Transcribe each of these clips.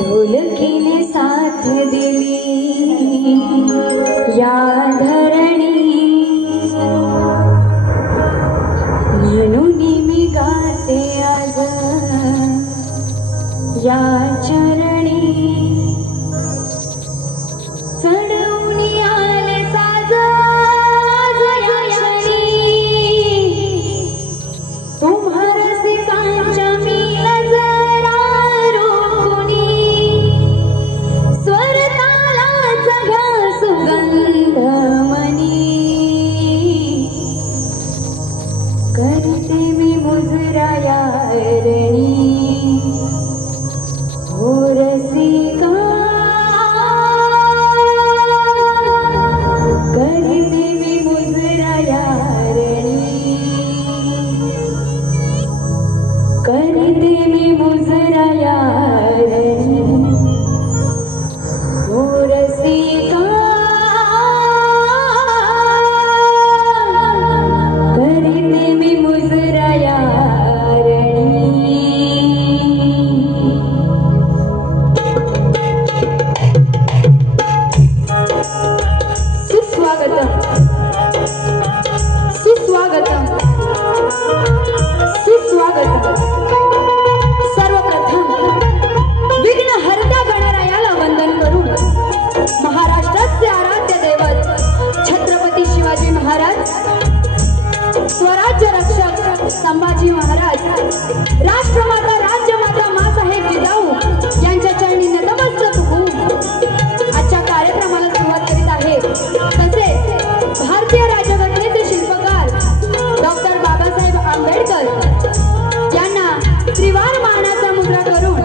ढोलकीने साथ दिली या धरणी, म्हणून मी गाते आज या चरणी। चढवून आले साज या क्षणी, तुम्हा रसिकांच्या मी नजरा रोखुनी, स्वर तालाचा घ्या सुगंध मनी, करते मी मुजरा या रणी, हो रसिका करते मी मुजरा या रणी, करते मी मुजरा या रणी, हो रसिका करते मी मुजरा या रणी। सुस्वागतम सुस्वागतम सुस्वागतम। सर्वप्रथम विघ्न हरता गणरायाला वंदन करून महाराष्ट्राचे आराध्य दैवत छत्रपती शिवाजी महाराज, स्वराज्य रक्षक संभाजी महाराज, राष्ट्रमाता राज्यमाता माँसाहेब जिजाऊ यांच्या चरणी नतमस्तक होऊन आजच्या कार्यक्रमाला सुरुवात करीत आहे। तसेच भारतीय राज्यघटनेचे शिल्पकार डॉक्टर बाबासाहेब आंबेडकर यांना त्रिवार मानाचा मुद्रा करून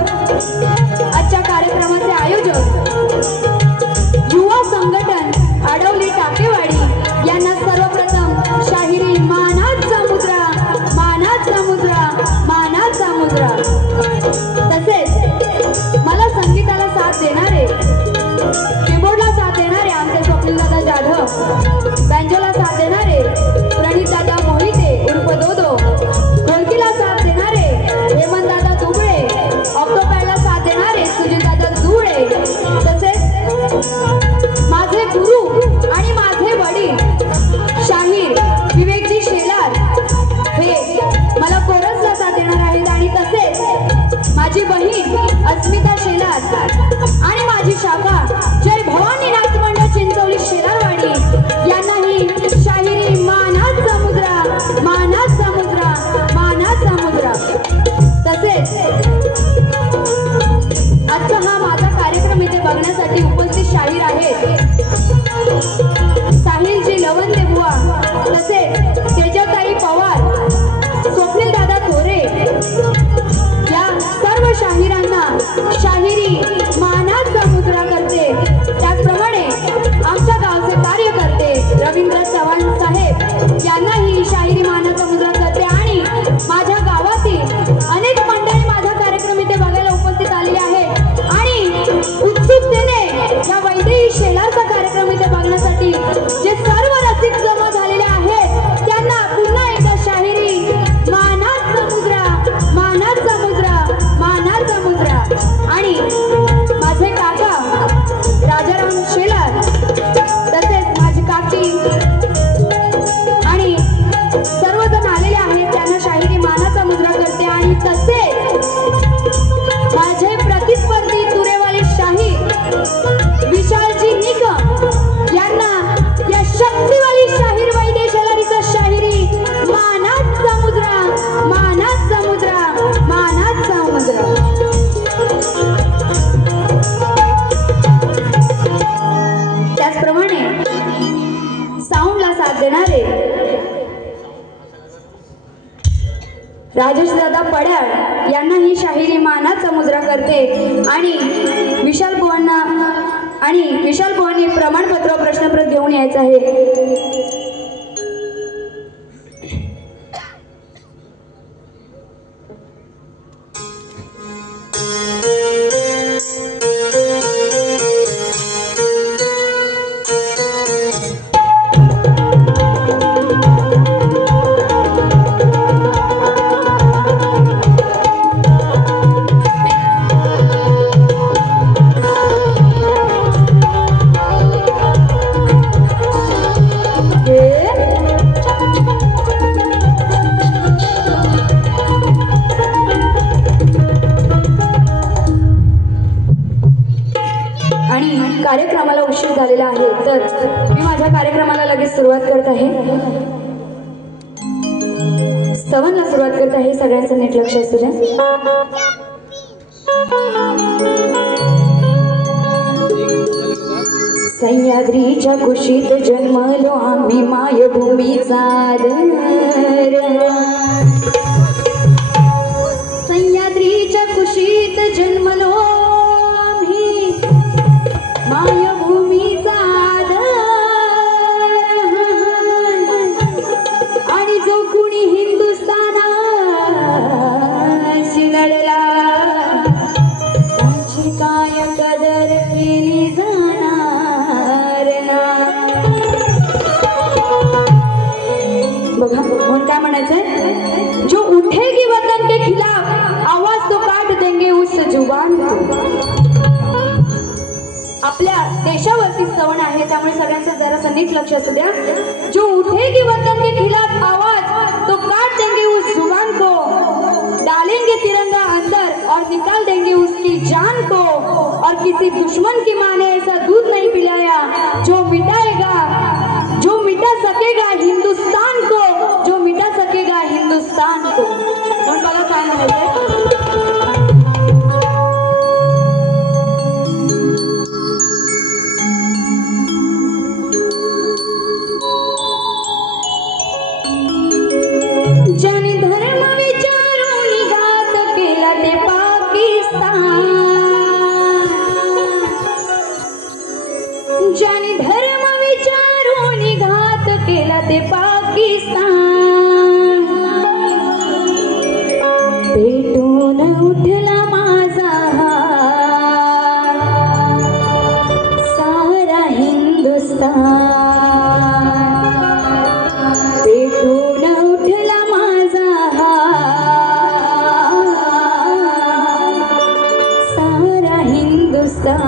आजच्या कार्यक्रमाचे आयोजक युवा संघटन आडवली टाकेवाडी यांना सर्वप्रथम शाहिरी मानाचा मुद्रा, मानाचा मुद्रा, मानाचा मुद्रा। तसेच मला संगीताला साथ देणारे, कीबोर्डला साथ देणारे आमचे स्वप्नीलदादा जाधव, बँजोला साथ देणारे प्रणितदादा मोहिते उर्फ दोदो, ढोलकीला साथ देणारे हेमंतदादा दुबळे, ऑक्टोपॅडला साथ देणारे सुजितदादा दुबळे, तसेच माझे गुरु आणि माझे वडील शाहीर विवेकजी शेलार हे मला कोरसला साथ देणार आहेत। आणि तसेच माझी बहीण अस्मिता शेलार आणि माझी शाखा जय भवानी नाथ मंडळ चिंचोली शेलारवाडी यांनाही शाहिरी मानाचा मुद्रा, मानाचा मुद्रा, मानाचा मुद्रा। तसेच आजचा हा माझा कार्यक्रम इथे बघण्यासाठी उपस्थित शाहीर आहेत साहिलजी लवंदे बुवा, तसेच तेजताई पवार, स्वप्नीलदादा थोरे या सर्व शाहिरांना शाहिरी मानाचा मुद्रा करते। त्याचप्रमाणे आमच्या गावचे कार्यकर्ते रवींद्र चव्हाण साहेब यांनाही शाहिरी मानाचा मुद्रा करते। आणि माझ्या गावातील अनेक मंडळी माझा कार्यक्रम इथे बघायला उपस्थित आलेले आहेत आणि उत्सुकतेने या वैदेही शेलारचा कार्यक्रम इथे बघण्यासाठी जे सर्व रसिक जमा झालेले आहेत त्यांना पुन्हा एकदा शाहिरी मानाचा मुद्रा, मानाचा मुद्रा, मानाचा मुद्रा। आणि माझे काका राजाराम शेलार, तसेच माझी काकी आणि सर्वजण आलेले आहेत त्यांना शाहिरी मानाचा मुद्रा करते। आणि तसेच माझे प्रतिस्पर्धी तुरेवाले शाहीर विशालजी निकम यांना या शक्तिवाली शाहीर वैदे शेलारीचा शाहिरी मानाचा मुद्रा, मानाचा मुद्रा, मानाचा मुद्रा। त्याचप्रमाणे साऊंडला साथ देणारे राजेशदादा पड्याळ यांनाही शाहिरी मानाचा मुद्रा करते। आणि विशाल बुवांनी प्रमाणपत्र प्रश्नपत्र घेऊन यायचं आहे। स्तवनला सुरुवात करत आहे, सगळ्यांचं नीट लक्ष असू द्या. सह्याद्रीच्या कुशीत जन्मलो आम्ही मायभूमीचा आदर. सह्याद्रीच्या कुशीत जन्मलो आम्ही मायभूमीचा आदर. आणि जो कुणी हिंदुस्थानाशी लढला त्याची काय कदर केली जाणार ना. बघा म्हणून काय म्हणायचंय, जो उठेगी वतन के खिलाफ आवाज तो काट देंगे उस जुबान को. आपल्या देशावरती स्तवन आहे, त्यामुळे सगळ्यांचं जरासं नीट लक्ष असू द्या. जो उठेगी वतन के खिलाफ आवाज तो काट देंगे उस जुबान को. डालेंगे तिरंगा अंदर और निकाल देंगे उसकी जान को. और किसी दुश्मन की माँ ने ऐसा दूध नहीं पिलाया जो मिटा सकेगा हिंदुस्तान को. जो मिटा सकेगा हिंदुस्तान को. म्हणून बघा काय म्हणायचंय, ज्याने धर्म विचारून घात केला ते पाकिस्तान. ज्याने धर्म विचारून घात केला ते पाकिस्तान. पेटून उठला माझा सारा हिंदुस्तान. पेटून उठला माझा सारा हिंदुस्तान.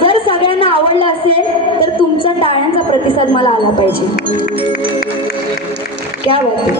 जर सगळ्यांना आवडलं असेल तर तुमचा टाळ्यांचा प्रतिसाद मला आला पाहिजे. क्या बात है.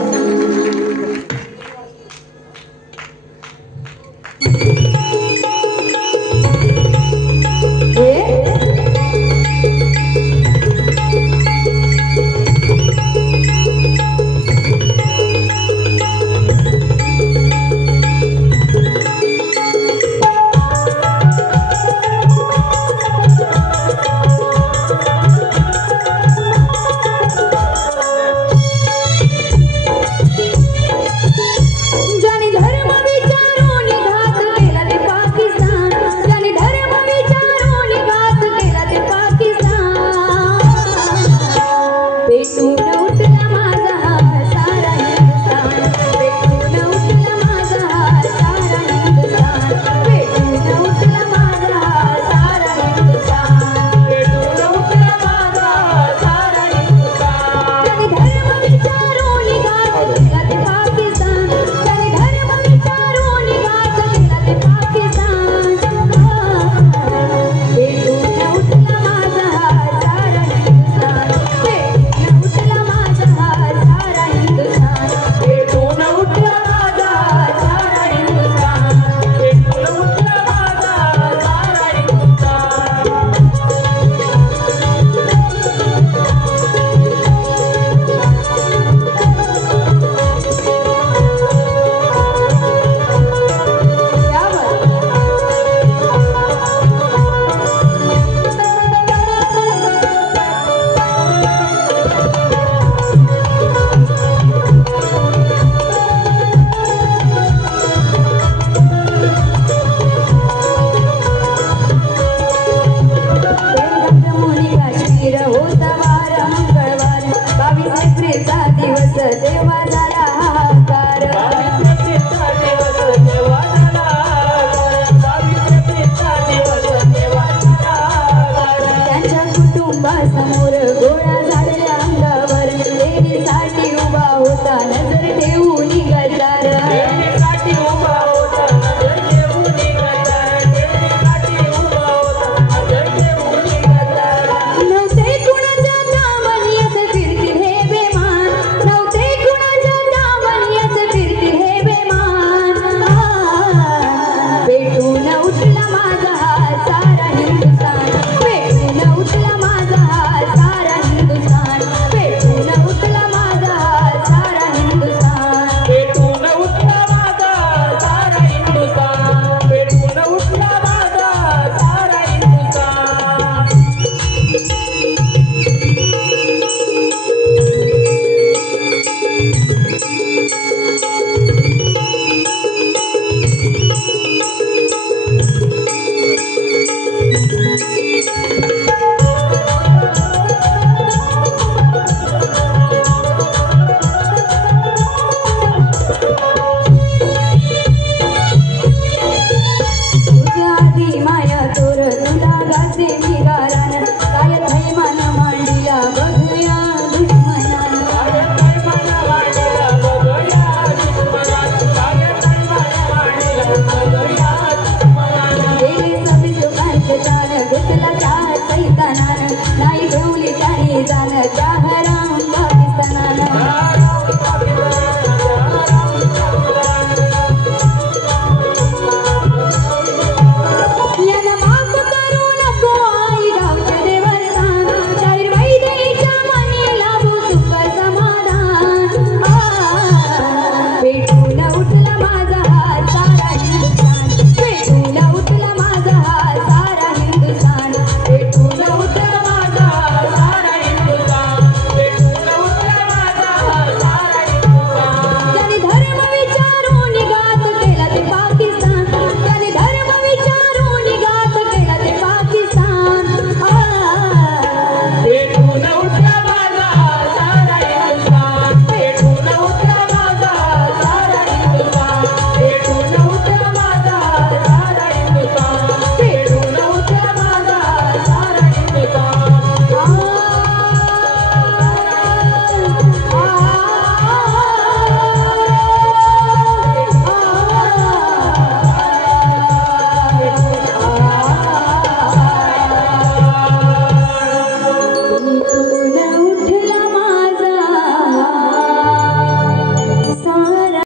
दिवस देवा झाला